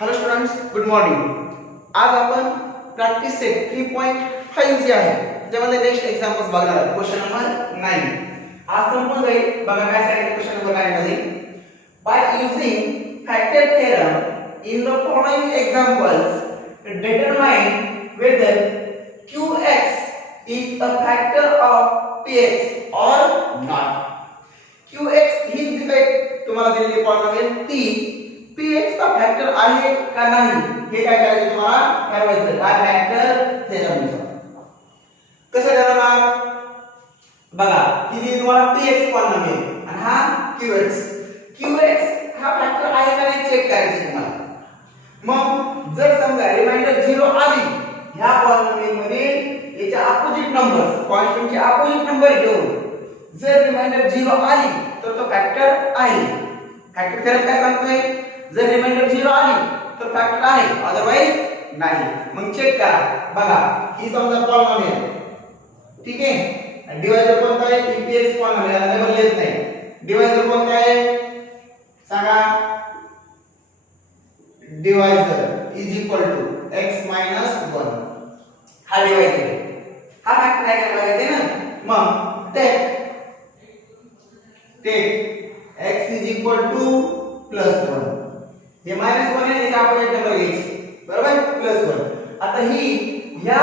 Hello students, good morning. आज आपण practice set 3.5 जे आहे त्याच्यामध्ये नेक्स्ट एक्झाम्पल्स बघणार आहोत. क्वेश्चन नंबर 9 आज संपून जाईल. बघा काय सांगितलं क्वेश्चन नंबर 9 मध्ये. By using factor theorem in the following examples determine whether qx is a factor of px or not. qx ही जी काही तुम्हाला दिलेली पॉलिनॉमियल ती px चा फॅक्टर आहे का नाही हे काय करायचं तुम्हाला ठरवायचं. बाय फॅक्टर थेरम नुसार कसं ठरवणार बघा. ही तुम्हाला px पॉलिनॉमियल आणि हा qx हा फॅक्टर आहे का नाही चेक करायचं तुम्हाला. मग जर समजा रिमाइंडर 0 आली ह्या पॉलिनॉमियल मध्ये याच्या अपोजिट नंबर्स कॉन्स्टंटचे अपोजिट नंबर घेऊन जर रिमाइंडर 0 आली तर तो फॅक्टर आहे. फॅक्टर थेरम काय सांगतोय, जर रिमाइंडर 0 आली तर फॅक्टर आहे, अदरवाइज नाही. मग चेक करा. बघा ही समजा पॉलिनॉमियल ठीक आहे. डिवायझर कोणता आहे, px पॉलिनॉमियल याला डबल येत नाही. डिवायझर कोणता आहे सांगा. Divisor is equal to x minus 1 हा डिवायझर हा फॅक्टर आहे का बघायचे ना. मग take x is equal to plus 1 हे मायनस 1 आहे त्याचा आपण एक नंबर घ्यायची बरोबर प्लस 1. आता ही ह्या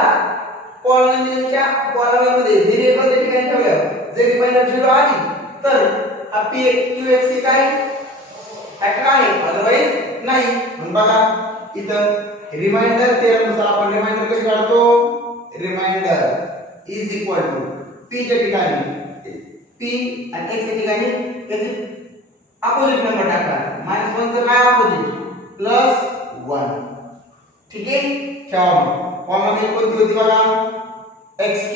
पॉलिनॉमियलच्या पॉलिनॉमियलमध्ये व्हेरिएबल त्या ठिकाणी ठेवल्यावर जर रिमाइंडर 0 आली तर हा qx हे काय फॅक्टर आहे, अदरवाइज नाही. म्हणून बघा इथं रिमाइंडर थेरम नुसार आपण रिमाइंडर कशी काढतो. Remainder is equal to p च्या ठिकाणी p आणि x च्या ठिकाणी त्याचे अपोजिट नंबर टाका. -1 चा काय अपोजिट +1 ठीक आहे. ठेवा पॉलिनॉमियल कोणती होती बघा x³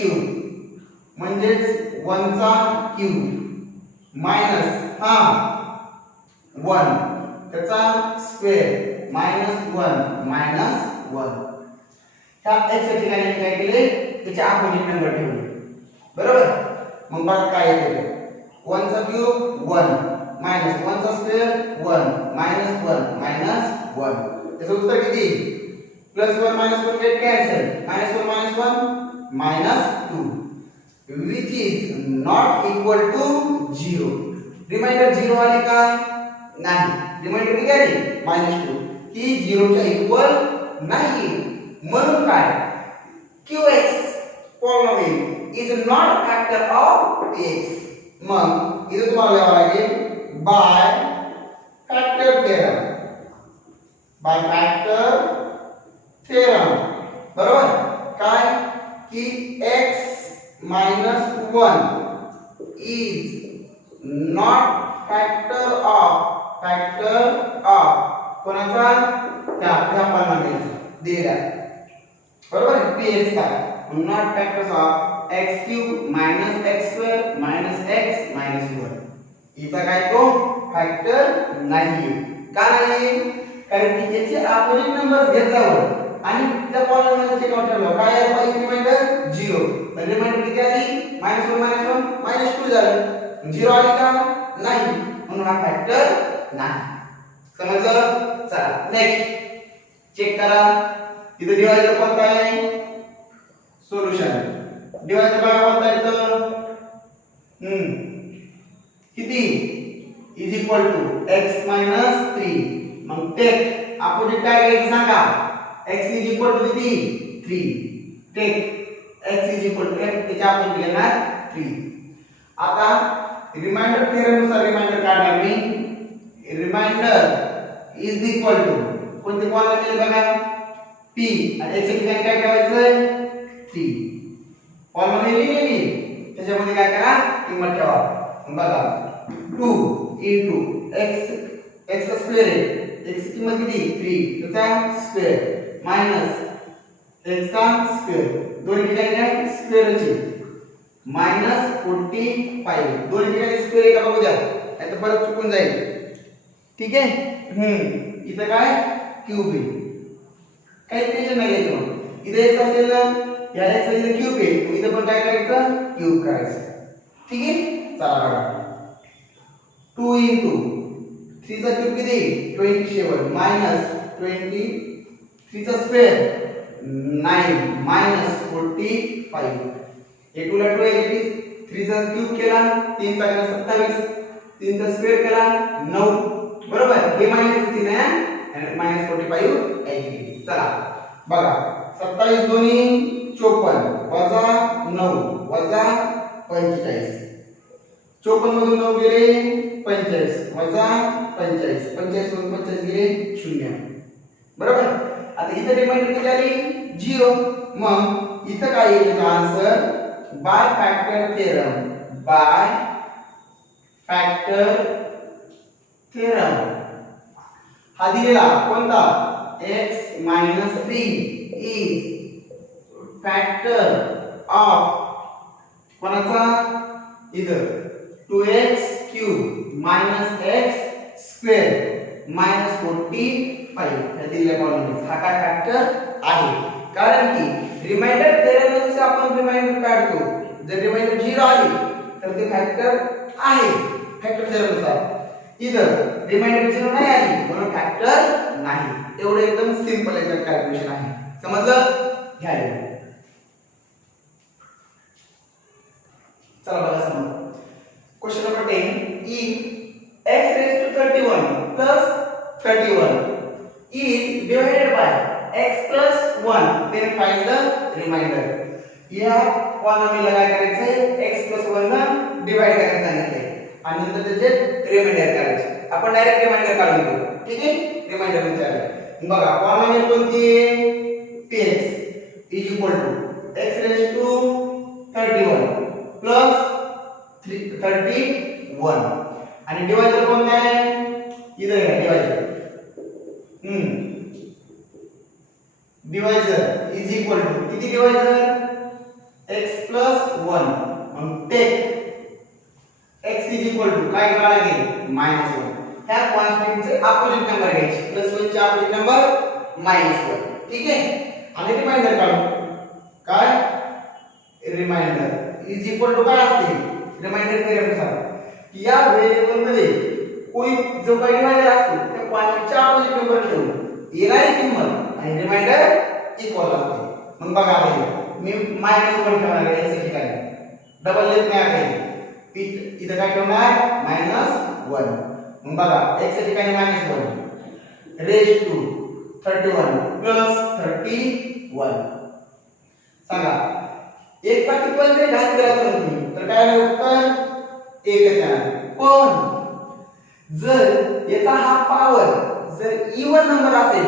म्हणजेच 1 चा क्यूब मायनस 1 त्याचा स्क्वेअर -1 -1 ह्या x च्या ठिकाणी काय केले त्याचे अपोजिट नंबर ठेवले बरोबर. मग बघा काय येते 1 चा क्यूब 1 -1 चा स्क्वेअर 1 -1 -1 त्याचं उत्तर किती +1 -1 get cancel -1 -1 -2 which is not equal to 0. Remainder 0 आली का नाही. रिमाइंडर किती आली -2 ही 0 च्या इक्वल नाही. म्हणून काय qx polynomial is not factor of px. मग इथे तुम्हाला लिहावं लागेल by factor theorem. By factor theorem बरोबर. काय की x - 1 is not factor of कोणाचा त्या पॉलिनॉमियल दिलेला बरोबर px चा. Not factors of x³ - x² - x - 1 इथं काय तो फॅक्टर नाही. का नाही कारण की याचे अपोजिट नंबर्स घेतल्यावर आणि त्या पॉलिनॉमियलचे काउंट ठरवलं काय आहे पहिली रिमाइंडर 0 पण रिमाइंडर किती आली -1 -1 -2 झालं. 0 आली का नाही म्हणून हा फॅक्टर नाही. समजलं. चला नेक्स्ट चेक करा. इथे डिवायझर कोणता आहे सोल्युशन. डिवायझर बघा कोणता आहे तर किती इज इक्वल टू x - 3. मग टेक अपोजिट काय घ्यायचं सांगा. x इज इक्वल टू किती 3. Take x is equal to x त्याच्या अपोजिट घेणार 3. आता रिमाइंडर थेरम नुसार रिमाइंडर काढणार मी. रिमाइंडर इज इक्वल टू कोणते पॉलिनॉमियल बघा p आणि x च्या ठिकाणी काय ठेवायचं 3. पॉलिनॉमियल लिहिलेली त्याच्यामध्ये काय करा किंमत ठेवा. बघा 2 into x चा स्क्वेअर आहे x ची किंमत किती 3 त्याचा स्क्वेअर मायनस x चा स्क्वेअर दोन ठिकाणी काय स्क्वेअरचे -45 दोन ठिकाणी स्क्वेअर आहे का बघू द्या नाही तर परत चुकून जाईल. ठीक आहे. इथं काय क्यूब आहे काही टेन्शन नाही घ्यायचं. मग इथे x असेल ना या x इथे क्यूब आहे इथे पण काय करायचं क्यूब करायचं. ठीक आहे. चला बघा 2 into 3 चा क्यूब किती 27 मायनस 23 चा स्क्वेअर 9 मायनस 45 हे टूला 2 आहे 3 चा क्यूब केला 3 चा केला 27 3 चा स्क्वेअर केला 9 बरोबर हे मायनस 3 आहे आणि मायनस 45 आहे चला बघा 27 दोन्ही 54 वजा 9 वजा 45 54 मधून 9 गेले 45 वजा 45 45 मधून 45 गेले 0 बरोबर आता इथे रिमाइंडर किती आली 0 मग इथे काय येईल आन्सर बाय फॅक्टर थेरम हा दिलेला कोणता x 3 is factor of कोणाचा इधर 2x cube minus x square minus 45 या दिलेल्या कॉलममध्ये हा काय फॅक्टर आहे कारण की रिमाइंडर थेरम मध्ये आपण रिमाइंडर काढतो जर रिमाइंडर 0 आली तर ते फॅक्टर आहे फॅक्टर थेरम नुसार इधर रिमाइंडर 0 नाही आली म्हणून फॅक्टर नाही एवढे एकदम सिंपल याचं कॅल्क्युलेशन आहे समजलं घ्या चला बघा समजा question number 10 if x raised to 31 plus 31 is divided by x plus 1 then find the remainder या पॉलिनॉमियल काय करायचंय x plus 1 ला डिवाइड करायचं सांगितलंय आणि नंतर त्याचे रिमाइंडर करायचे आपण डायरेक्ट रिमाइंडर काढून घेऊ ठीक आहे रिमाइंडर विचारले बघा पॉलिनॉमियल कोणती आहे px is equal to x raised to 31 plus 31 आणि डिवाइजर कोणता आहे इधर है divisor divisor is equal to किती डिवाइजर x plus 1 मग take x is equal to काय करायला लागेल -1 ह्या कॉन्स्टंटचे अपोजिट नंबर घ्यायचे +1 चे अपोजिट नंबर -1 ठीक आहे आणि रिमाइंडर काढू काय रिमाइंडर इज इक्वल टू काय असते रिमाइंडर थेरमनुसार की या व्हेरिएबल मध्ये कोई जो काही डिवाइडर असतो त्या क्वांटिटीच्या अपोजिट नंबर ठेवून येणारी किंमत आणि रिमाइंडर इक्वल असते मग बघा मी -1 ठेवणार आहे या ठिकाणी डबल लेत नाही आहे इथं काय ठेवणार -1 मग बघा x च्या ठिकाणी -1 रेज टू 31 प्लस 31 सांगा एक चा किती जर घात केला तर तुम्ही तर काय आलं उत्तर 1 येणार पण जर याचा हा पॉवर जर इवन नंबर असेल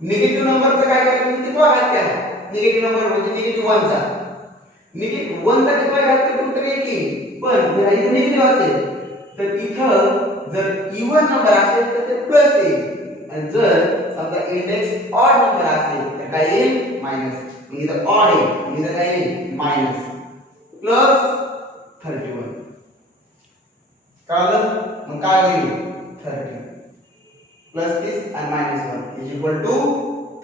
निगेटिव्ह नंबरचा काय करायचं किती तो घात केला निगेटिव्ह नंबर म्हणजे निगेटिव्ह 1 चा निगेटिव्ह 1 चा किती घात केला तर 1 येईल पण जर इथे निगेटिव्ह असेल तर इथं जर इवन नंबर असेल तर ते प्लस येईल आणि जर समजा इंडेक्स ऑड नंबर असेल तर काय येईल मायनस इधर ऑड आहे इधर काय येईल मायनस प्लस 31 कळलं मग काय होईल 30 प्लस 30 आणि -1 इज इक्वल टू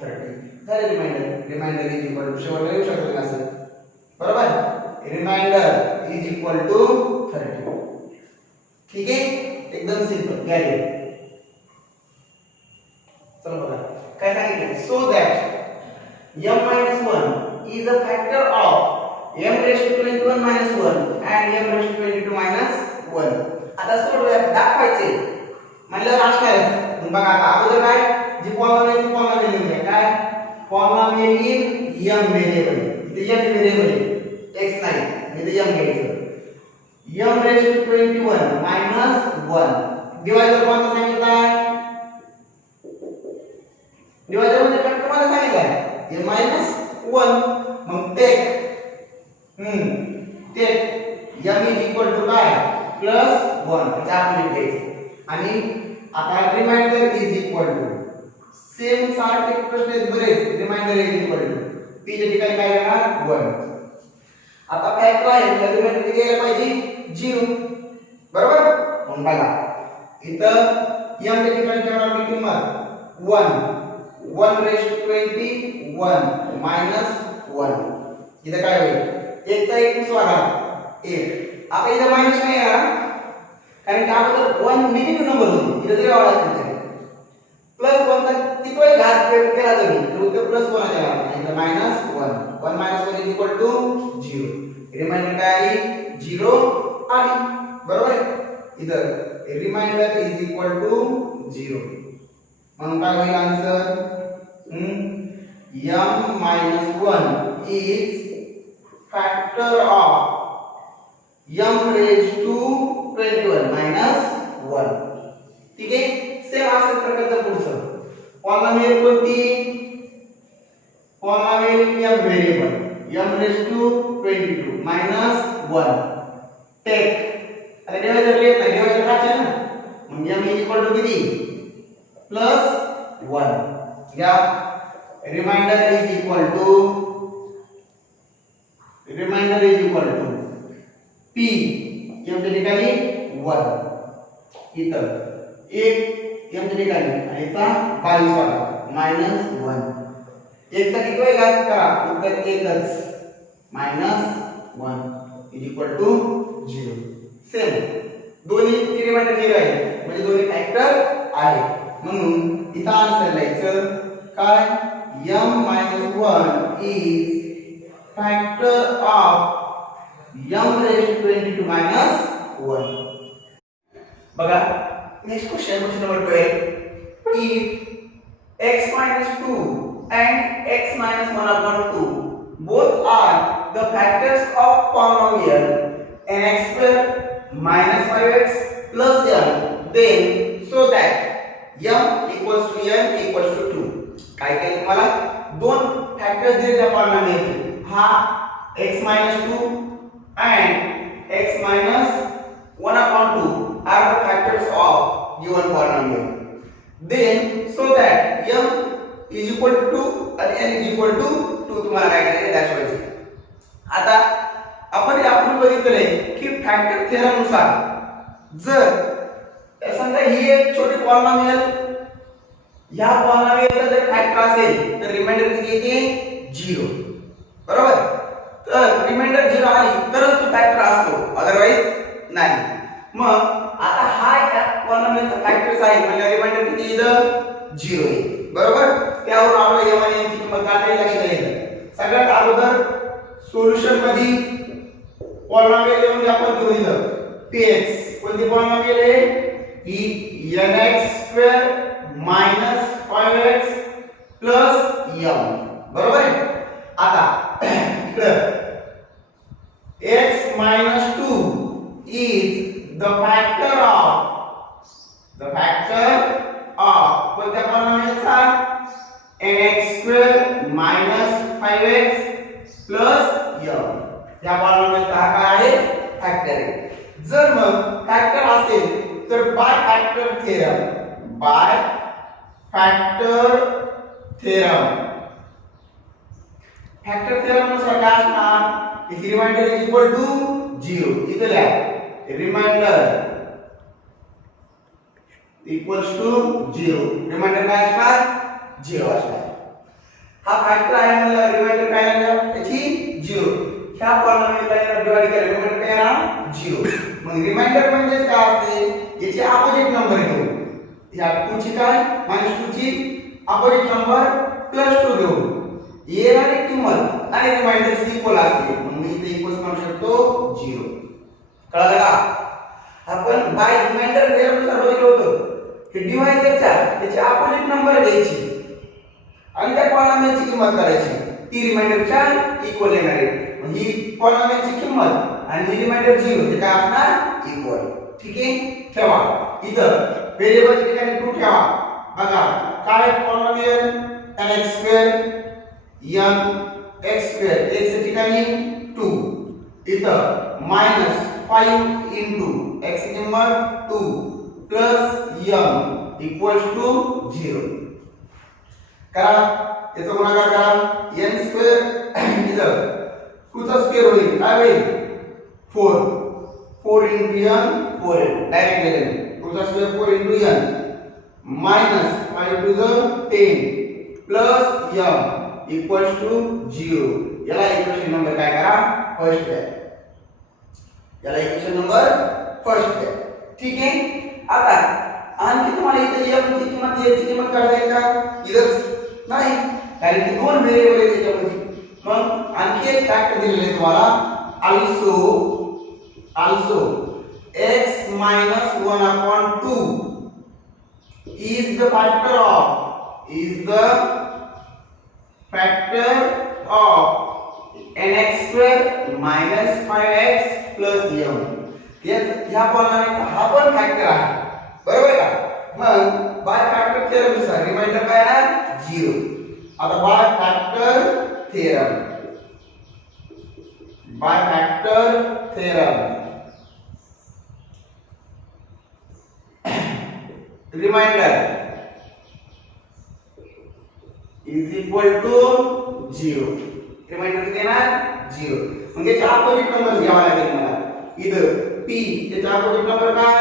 30 झाले रिमाइंडर इज इक्वल टू शेवटला येऊ शकतो असं बरोबर रिमाइंडर इज इक्वल टू 30 ठीक आहे एकदम सिंपल घ्या चला बघा काय सांगितलं so that m-1 is a factor of m raised to 21 minus 1 and m raised to 22 minus 1 आता सोडूया दाखवायचे म्हणलं असणार बघा आता अगोदर काय जी पॉलिनॉमियल ती पॉलिनॉमियल लिहून घ्या काय पॉलिनॉमियल इन m व्हेरिएबल इथे m व्हेरिएबल x नाही इथे m घ्यायचं m raised to 21 minus 1 divisor कोणता सांगितला आहे डिवाइजर म्हणजे फॅक्टर मला सांगितलं आहे ये -1 मग take m is equal to काय +1 त्या आपण घ्यायचे आणि आता remainder is equal to same सारखे प्रश्न आहेत बरेच remainder is equal to p च्या ठिकाणी काय येणार 1 आता फॅक्टर आहे तर रिमाइंडर किती यायला पाहिजे 0 बरोबर मग बघा इथं m च्या ठिकाणी ठेवणार मी किंमत 1 raised to 21 minus 1 इथं काय होईल 1 चा 1 स्वरा 1 आता इथं माइनस नाही येणार कारण की अगोदर 1 निगेटिव्ह नंबर होती इथे जरी वाढायचं तरी प्लस 1 चा कितवाही घात केला तरी तर उत्तर प्लस 1 आले आणि minus 1 1 minus 1 is equal to 0 remainder काय आहे 0 आणि बरोबर आहे इधर रिमाइंडर इज इक्वल टू 0 म्हणून काय होईल answer m minus 1 is factor of m raised to 21 minus 1 ठीक आहे सेम अशाच प्रकारचं पुढचं पॉलिनॉमियल कोणती polynomial m variable m raised to 22 minus 1 take आता डिवाइडर लिहित नाही डिवाइडर हाच आहे ना मग m is equal to किती प्लस 1 या remainder is equal to p m च्या ठिकाणी 1 इतर 1 m च्या ठिकाणी आणि चा 22 वाला मायनस 1 1 चा किती घात करा उत्तर एकच minus 1 is equal to 0 same दोन्ही रिमाइंडर 0 आहे म्हणजे दोन्ही फॅक्टर आहे म्हणून इथं आन्सर लिहायचं काय m minus 1 is factor of m raised to 22 minus 1 बघा next question number 12 if x minus 2 and x minus 1 upon 2 both are the factors of polynomial nx square minus 5x plus n then so that m equals to n equals to 2 काय काय तुम्हाला दोन factors दिले त्या polynomial हा x - 2 and x - 1/2 are the factors of given polynomial then so that m is equal to 2 and n is equal to 2 तुम्हाला काय करायचे दाखवायचे आता आपण यापूर्वी बघितले की फॅक्टर थेरम नुसार जर समजा ही एक छोटी पॉलिनॉमियल या पॉलिनॉमियलचा जर फॅक्टर असेल तर रिमाइंडर किती येते 0 बरोबर तर रिमाइंडर 0 आली तरच तो फॅक्टर असतो अदरवाइज नाही मग आता हा या पॉलिनॉमियलचा फॅक्टर्स आहे म्हणजे रिमाइंडर किती येतं 0 आहे बरोबर त्यावर आपल्याला m आणि n ची किंमत काढायला लक्षात येईल सगळ्यात अगोदर सोल्युशन मध्ये पॉलिनॉमियल लिहून आपण घेऊ इथं px कोणती पॉलिनॉमियल आहे ही nx² minus 5x plus m बरोबर आहे आता x minus 2 is the factor of कोणत्या पॉलिनॉमियलचा nx² minus 5x plus m या पॉलिनॉमियलचा हा काय आहे फॅक्टर आहे जर मग फॅक्टर असेल तर बाय फॅक्टर थेरम नुसार काय असणार इथे रिमाइंडर इज इक्वल टू 0 इथे लिहा रिमाइंडर इक्वल्स टू 0 रिमाइंडर काय असणार 0 असणार हा फॅक्टर आहे म्हणजे रिमाइंडर काय आहे त्याची 0 ह्या पॉलिनॉमियलला डिवाइड केलं रिमाइंडर काय राहणार 0 मग रिमाइंडर म्हणजे काय असते याचे ऑपोजिट नंबर घेऊ या 2 ची काय -2 ची ऑपोजिट नंबर +2 घेऊ येणारी किंमत आणि रिमाइंडर इक्वल असते मग मी इथे इक्वल्स म्हणू शकतो 0 कळलं का आपण बाय रिमाइंडर थेरमनुसार बघितलं होतं की डिव्हायजरचा त्याचे ऑपोजिट नंबर घ्यायची आणि त्या पॉलिनॉमियलची किंमत करायची ती रिमाइंडरच्या इक्वल येणार आहे मग ही पॉलिनॉमियलची किंमत आणि ही रिमाइंडर 0 ते काय असणार इक्वल ठीक आहे ठेवा इथं व्हेरिएबल ठिकाणी 2 ठेवा बघा काय polynomial nx² n x² x च्या ठिकाणी 2 इथं -5 into x ची किंमत 2 plus m equals to 0 करा याचा गुणाकार करा n² इथं 2 चा स्क्वेअर होईल काय होईल 4 into n 4n डायरेक्ट लिहिलं 2 चा square 4 into n -5 to the 10 plus m equals to 0 याला इक्वेशन नंबर काय करा फर्स्ट द्या याला इक्वेशन नंबर फर्स्ट द्या ठीक आहे. आता आणखी तुम्हाला इथे m ची किंमत n ची किंमत काढता येईल का? इधर नाही, कारण की दोन व्हेरिएबल आहेत त्याच्यामध्ये. मग आणखी एक फॅक्टर दिलेले आहे तुम्हाला, also x minus 1/2 is the factor of nx square minus 5x plus m. ह्या पॉलिनॉमियलचा हा पण फॅक्टर आहे, बरोबर का? मग बाय फॅक्टर थेरम नुसार रिमाइंडर काय आहे? 0. आता by factor theorem remainder is equal to 0. Remainder किती येणार? 0. म्हणजे याचा अपोजिट नंबर घ्यावा लागेल मला. इधर p याचा अपोजिट नंबर काय?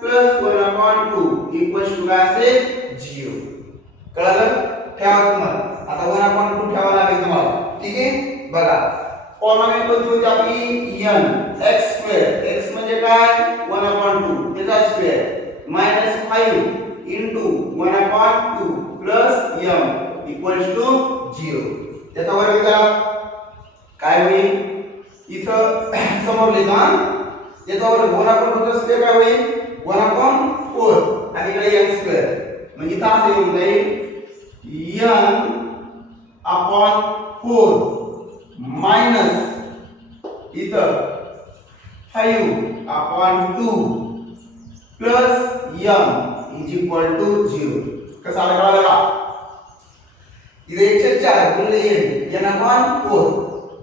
प्लस 1/2 इक्वल्स टू काय असेल? 0. कळलं? ठेवा तुम्हाला. आता 1/2 ठेवावा लागेल तुम्हाला. ठीक आहे, बघा पॉलिनॉमियल कोणती होती आपली? n x square. x म्हणजे काय? 1/2 त्याचा square minus 5 into 1/2 plus m equals to 0. त्याचा वर्ग करा, काय होईल? इथं समोर लिहा, याचा वर्ग 1/2 चा स्क्वेअर काय होईल? 1/4 आणि इकडे n स्क्वेअर. म्हणजे इथं असे येऊन जाईल n/4 मायनस इथं 5/2 plus m is equal to 0. कसा आला कळलं का? इथे 104 गुणिले n/4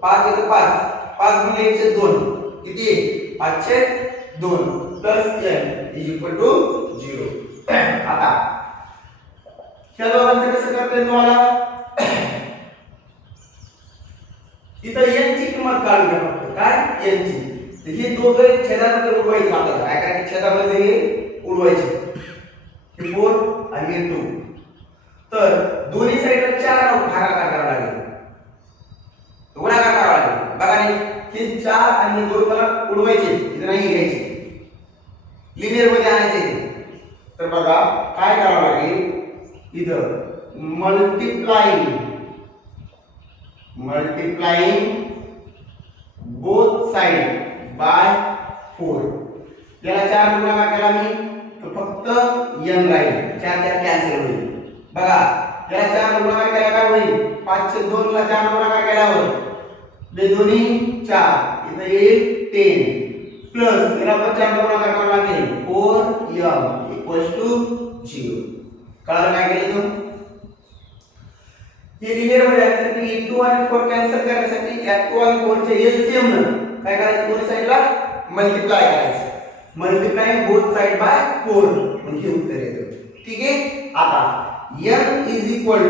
5 1 5 5 गुणिले 102 किती? 502 plus n is equal to 0. आता ह्या दोघांचं कसं करता येईल तुम्हाला? इथं n ची किंमत काढून घ्या फक्त. काय? n ची. हे दोघे छेदामध्ये उडवायचे आपल्याला. काय काय छेदामध्ये उडवायचे. हे 4 आणि हे 2. तर दोन्ही साइडला 4 भागाकार करावा लागेल. गुणाकार करावा लागेल. बघा नाही, हे 4 आणि हे 2 मला उडवायचे, इथे नाही घ्यायचे, लिनियर मध्ये आणायचे. तर बघा काय करावं लागेल? इथं मल्टिप्लाइंग बोथ साइड बाय 4. याला 4 गुणाकार केला मी तर फक्त n राहील. 4 4 कॅन्सल होईल. बघा याला 4 गुणाकार केला काय होईल? 5 चे 2 ला 4 गुणाकार केल्यावर बे दोन्ही 4 इथे येईल 10 प्लस याला पण 4 गुणाकार करावा लागेल 4m इक्वल्स टू 0. कळलं काय केलं तुम्ही? हे लिनियर मध्ये आणण्यासाठी 2 आणि 4 कॅन्सल करण्यासाठी या 2 आणि 4 चे एलसीएम न काय करायचं? दोन्ही साइडला मल्टिप्लाय करायचं. मल्टिप्लाय बोथ साइड बाय 4 म्हणजे उत्तर येतं. ठीक आहे. आता n इज इक्वल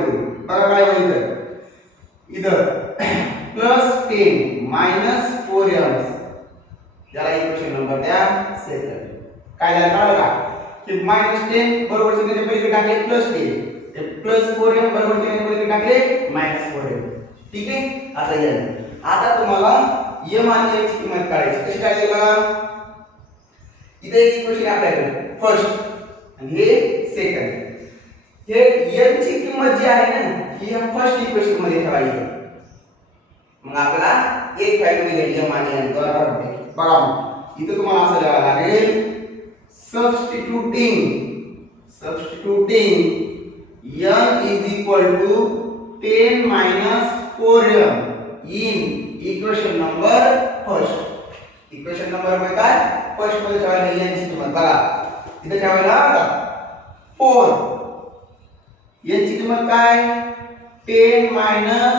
टू बघा काय होईल तर इधर प्लस 10 मायनस 4m याला इक्वेशन नंबर द्या सेकंड. काय झालं कळलं का? की -10 बरोबर चिन्हाच्या पलीकडे टाकले +10 प्लस 4m बरोबर चिन्हाच्या पलीकडे टाकले -4m. ठीक आहे. आता तुम्हाला m आणि n ची किंमत काढायची. कशी काढायची बघा? इथे एक इक्वेशन आपल्याकडे फर्स्ट आणि हे सेकंड. हे n ची किंमत जी आहे ना ही या फर्स्ट इक्वेशन मध्ये ठेवायची. मग आपल्याला एक व्हॅल्यू मिळेल m आणि n बरोबर. बघा इथे तुम्हाला असं लिहावं लागेल substituting n is equal to 10 minus 4m in equation number first. Equation number मध्ये काय? फर्स्ट मध्ये ठेवायला n ची किंमत बघा. इथे ठेवायला 4. n ची किंमत काय? 10 minus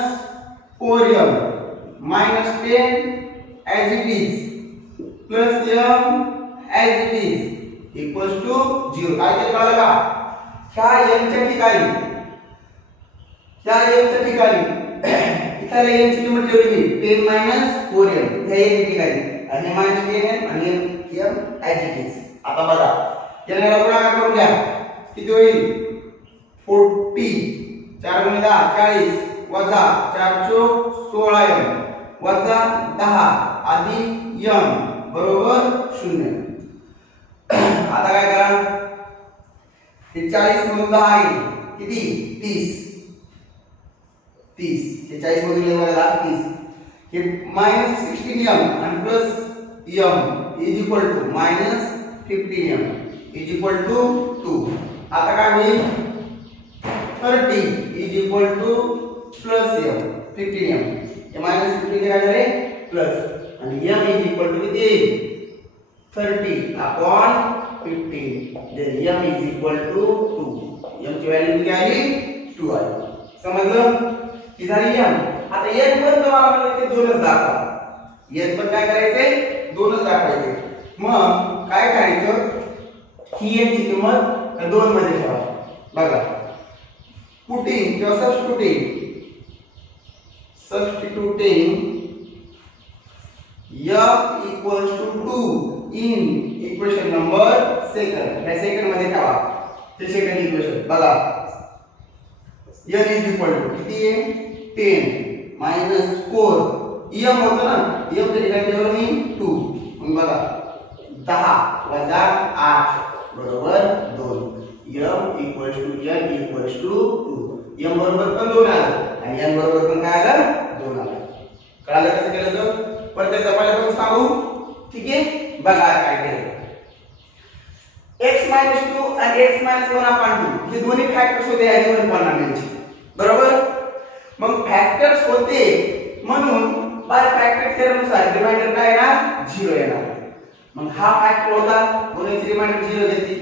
4m minus 10 as it is plus m as it is equals to 0. काय ते कळलं का? ह्या n च्या ठिकाणी इथं n ची किंमत ठेवली मी 10 minus 4m ह्या n ठिकाणी आणि -10 आणि m as it is. आता बघा याला गुणाकार करून घ्या. किती होईल? 40 4 गुणिले 10 40 वजा 4 चोक 16m वजा 10 अधिक m बरोबर 0. आता काय करा, हे 40 मधून 10 आहे किती 30. हे 40 मधून गेला 30. हे -16m आणि plus m is equal to -15m is equal to 2. आता काय होईल 30 is equal to plus m 15m. हे -15 काय झाले प्लस आणि m इज इक्वल टू किती 30 upon 15. Then m is equal to 2. m ची व्हॅल्यू किती आली 2 आली. समजलं की झाली m. आता n पण तुम्हाला म्हणजे दोनच दाखवा. n पण काय करायचंय दोनच दाखवायचे. मग काय करायचं ही n ची किंमत 2 मध्ये ठेवा. बघा पुटिंग किंवा substituting f equals to 2 in equation number second. या सेकंड मध्ये ठेवा ते सेकंड इक्वेशन. बघा n is equal to किती आहे 10 minus 4 m होतं ना, m च्या ठिकाणी ठेवलं मी 2. मग बघा 10 वजा 8 बरोबर 2. m equals to n equals to 2. m बरोबर पण 2 आलं आणि n बरोबर पण काय आलं 2 आलं. कळालं कसं केलं तर परत एकदा पहिल्यापासून सांगू. ठीक आहे बघा काय केलं. x - 2 आणि x - 1/2 हे दोन्ही फॅक्टर्स होते या गिवन पॉलिनॉमियलचे. बरोबर. मग फॅक्टर्स होते म्हणून बाय फॅक्टर थेरम नुसार रिमाइंडर काय येणार 0 येणार. मग हा फॅक्टर होता म्हणून याची रिमाइंडर 0 घेतली.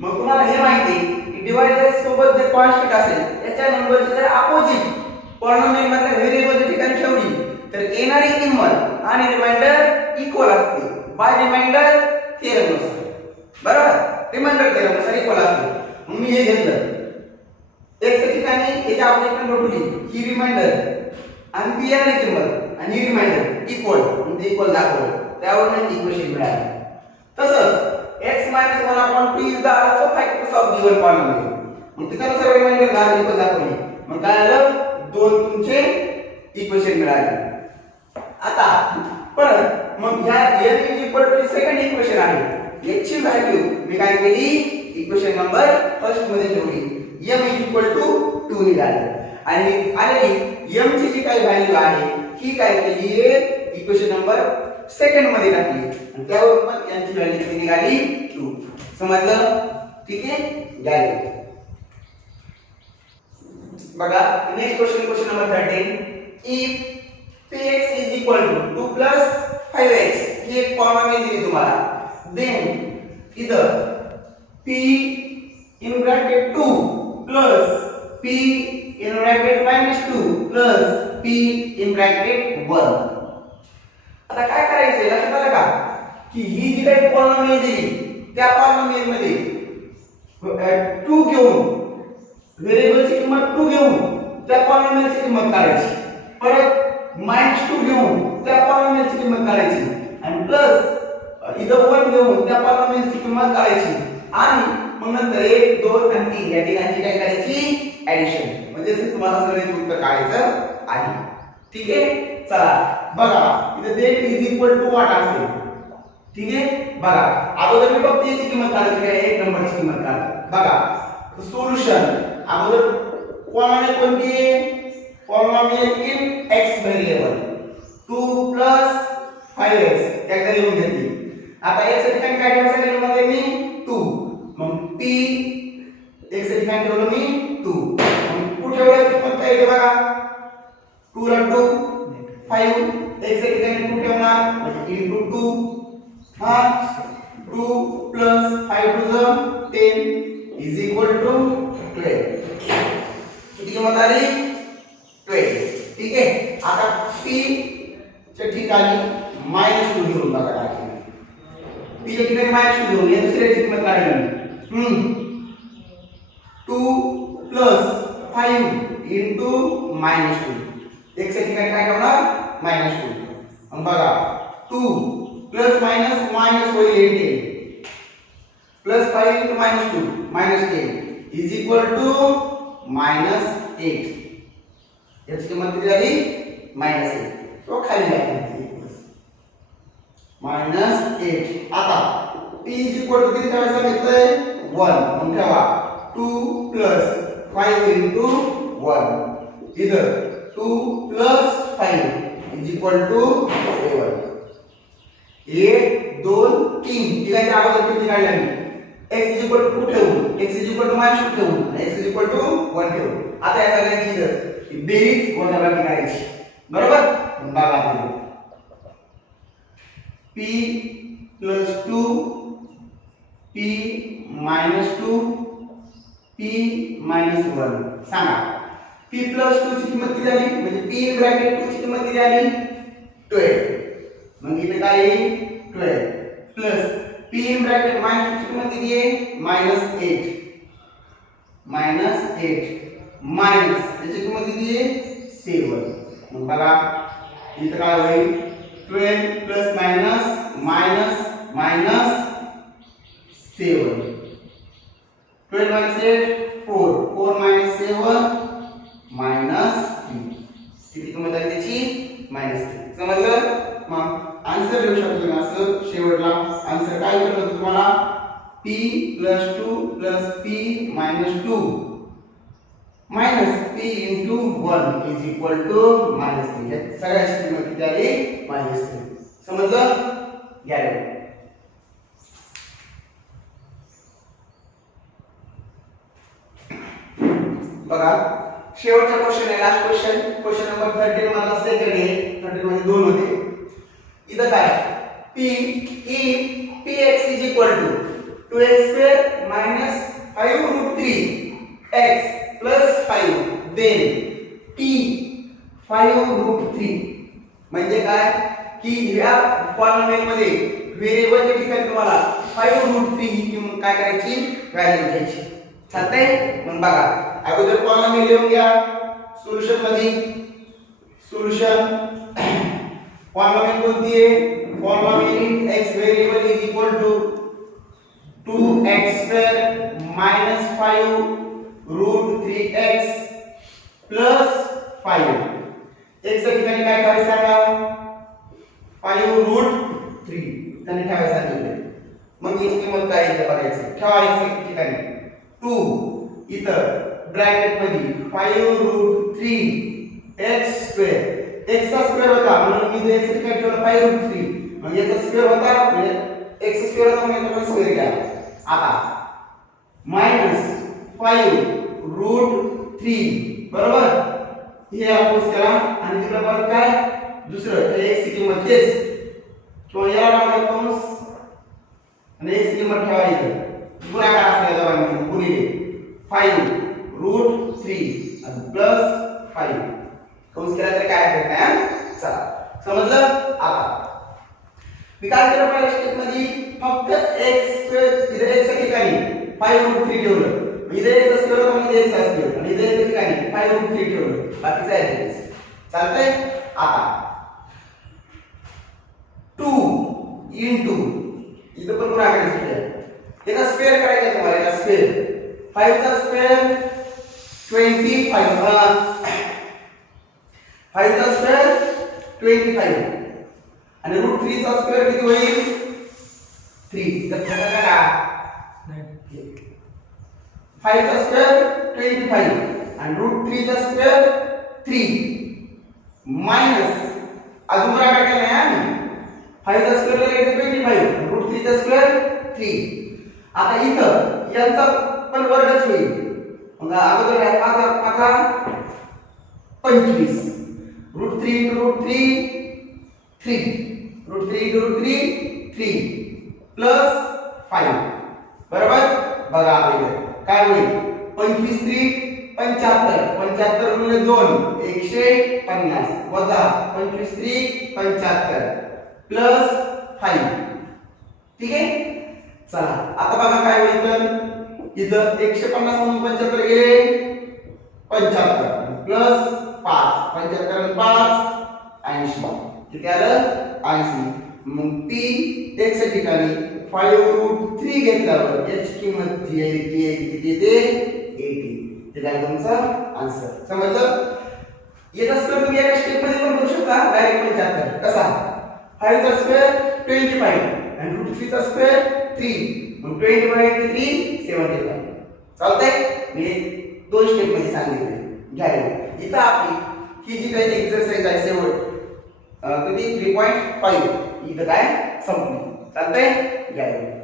मग तुम्हाला हे माहिती आहे की डिवाइडर सोबत जे कॉन्स्टंट असेल त्याच्या नंबरची जर अपोजिट पॉलिनॉमियल मधल्या व्हेरिएबलच्या ठिकाणी ठेवली तर येणारी किंमत आणि रिमाइंडर इक्वल असते बाय रिमाइंडर थेरम नुसार. बरोबर. रिमाइंडर थेरम नुसार इक्वल असते. मग मी हे घेतलं x च्या ठिकाणी याच्या अपोजिट नंबर ठेवली ही रिमाइंडर आणि ती येणारी किंमत आणि ही रिमाइंडर इक्वल म्हणजे ते इक्वल दाखवलं. त्यावरून इक्वेशन मिळालं. तसंच x - 1/2 is the also factors of given polynomial. मग त्यानुसार रिमाइंडर इक्वल दाखवली. मग काय आलं 2 तुमचे इक्वेशन मिळाले. आता परत मग ह्या n is equal to second equation आहे याची व्हॅल्यू मी काय केली इक्वेशन नंबर फर्स्ट मध्ये ठेवली. m इज इक्वल टू 2 निघाली आणि आलेली m ची जी काही व्हॅल्यू आहे ही काय केली इक्वेशन नंबर सेकंड मध्ये टाकली आणि त्यावरून पण n ची व्हॅल्यू किती निघाली 2. समजलं. ठीक आहे झाले. बघा next question number 13. If px is equal to 2 plus 5x ही एक पॉलिनॉमियल दिली तुम्हाला. देन इधर p in bracket 2 plus p in bracket -2 plus p in bracket 1. आता काय करायचंय लक्षात आलं का की ही जी काही पॉलिनॉमियल दिली त्या पॉलिनॉमियल मध्ये 2 घेऊन व्हेरिएबलची किंमत 2 घेऊन त्या पॉलिनॉमियलची किंमत काढायची. परत -2 घेऊन त्या पॉलिनॉमियलची किंमत काढायची आणि प्लस इथं 1 घेऊन त्या पॉलिनॉमियलची किंमत काढायची आणि मग नंतर 1 2 आणि 3 या ठिकाणी काय करायची ऍडिशन. म्हणजे तुम्हाला सगळे उत्तर काढायचं आहे. ठीक आहे. चला बघा इथे then is equal to what असेल. ठीक आहे. बघा अगोदर मी फक्त याची किंमत काढायची काय 1 नंबरची किंमत काढ. बघा सोल्युशन अगोदर पॉलिनॉमियल कोणती आहे polynomial in x variable 2 plus 5x एकदा लिहून घेतली. आता x च्या ठिकाणी काय ठेवायचं सांगितलं मध्ये मी 2. मग p x च्या ठिकाणी ठेवलं मी 2. मग कुठे ठेवलं किंमत काय येते बघा 2 ला 2 5 x च्या ठिकाणी 2 ठेवणार म्हणजे into 2 हा 2 plus 5 to the 10 is equal to 12. किती किंमत आली 12. ठीक आहे. आता p च्या ठिकाणी -2 घेऊन बघा टाकली. p च्या ठिकाणी -2 घेऊन या दुसऱ्याची किंमत काढली. 2 plus 5 into -2 x च्या ठिकाणी काय ठेवणार -2. मग बघा 2 plus minus होईल 10 plus 5 into -2 -10 is equal to -8. याची किंमत किती झाली -8. तो खाली जाते. -8. आता p किती ठेवायचं सांगितलंय 1 मग ठेवा 2 + 5 * 1 इधर 2 + 5 = 7. 1 2 3 तिघांच्या अगोदर किती काढले आम्ही x = 2 ठेवून x = -2 ठेवून x = 1 ठेवून. आता या सगळ्यांची इधर बेरीज वजाबाकी करायची बरोबर. बघा आता p + 2 p - 2 p - 1 सांगा p + 2 ची किंमत किती आली म्हणजे p इन ब्रॅकेट 2 ची किंमत किती आली 12. मग इथे काय येईल 12 प्लस p इन ब्रॅकेट -2 ची किंमत किती आहे -8 मायनस त्याची किंमत किती आहे 7. मग बघा इथे काय होईल 12 प्लस मायनस 7 12 - 8 4 4 - 7 -3 किती किंमत आहे त्याची -3. समजलं. मग आन्सर लिहू शकतो तुम्ही असं शेवटला आन्सर काय होतं तुम्हाला p + 2 + p - 2 - p * 1 = -3. या सगळ्याची किंमत किती आली -3. समजलं. घ्या बघा शेवटचा क्वेश्चन आहे लास्ट क्वेश्चन नंबर 13 मधला सेकंड आहे. 13 मध्ये दोन होते. इथं काय p px = 2x² - 5√3x + 5 then p 5√3 म्हणजे काय की या पॉलिनॉमियल मध्ये व्हेरिएबलच्या ठिकाणी तुम्हाला 5√3 ही किंमत काय करायची व्हॅल्यू घ्यायची. चालतंय. मग बघा अगोदर पॉलिनॉमियल लिहून घ्या. सोल्युशन मध्ये सोल्युशन पॉलिनॉमियल कोणती आहे polynomial x variable = 2x² - 5√3x + 5 x च्या ठिकाणी काय करायचं सांगा 5√3 त्याने ठेवायचं सांगितलं. मग याची किंमत काय आहे ते बघायचं. ठेवा x च्या ठिकाणी 2 इथं ब्रॅकेट मध्ये 5√3 x² x चा स्क्वेअर होता म्हणून मी इथे x च्या ठिकाणी ठेवलं 5√3. मग याचा स्क्वेअर होता म्हणजे x स्क्वेअर होता म्हणून याचा स्क्वेअर घ्या. आता -5√3 बरोबर हे आपण केला आणि तिकडे परत काय दुसरं x ची किंमत तेच किंवा याला लागला कंस आणि x ची किंमत ठेवा इथे गुणाकार असलेला दोघांमध्ये गुणिले 5√3 आणि +5 कंस केला तर काय होत नाही. चला समजलं. आता मी काय केलं पहिल्या स्टेप मध्ये फक्त x² इथे x च्या ठिकाणी 5√3 ठेवलं. इथे x स्क्वेअर होता म्हणजे x स्क्वेअर आणि इथे x च्या ठिकाणी 5√3 ठेवलं. बाकीचं आहे तेच चालतंय. आता 2 * इथं पण गुणाकार करायचा याचा स्क्वेअर करायचा तुम्हाला याचा स्क्वेअर 5 चा स्क्वेअर 25 5 चा स्क्वेअर 25 आणि √3 चा स्क्वेअर किती होईल 3. तर काय का 5 चा स्क्वेअर 25 आणि √3 चा स्क्वेअर 3 मायनस अजून गुणाकार केला आहे 5 चा स्क्वेअर ला 25 √3 चा स्क्वेअर 3. आता इथं यांचा पण वर्गच होईल. मग अगोदर आहे 5 25 √3 * √3 3 √3 * √3 3 प्लस 5 बरोबर. बघा आता काय होईल 25 × 3 75 75 × 2 150 वजा 25 × 3 75 प्लस 5. ठीक आहे. चला आता बघा काय होईल तर इथं 150 म्हणून 75 गेले 75 प्लस 5 75 आणि 5 80 किती आलं 80. मग p x च्या ठिकाणी 5√3 घेतल्यावर याची किंमत जी आहे ती किती येते 80. ते झालं तुमचं आन्सर. समजलं. याचा स्क्वेअर तुम्ही एका स्टेप मध्ये पण करू शकता डायरेक्ट 75 कसा 5 चा स्क्वेअर 25 आणि √3 चा स्क्वेअर 3 मग 25 * 3 75 चालतंय. मी दोन स्टेप मध्ये सांगितले घ्या रे. इथं आपली ही जी काही एक्सरसाइज आहे शेवट किती 3.5 इथं काय संपली. चालतंय घ्या रे.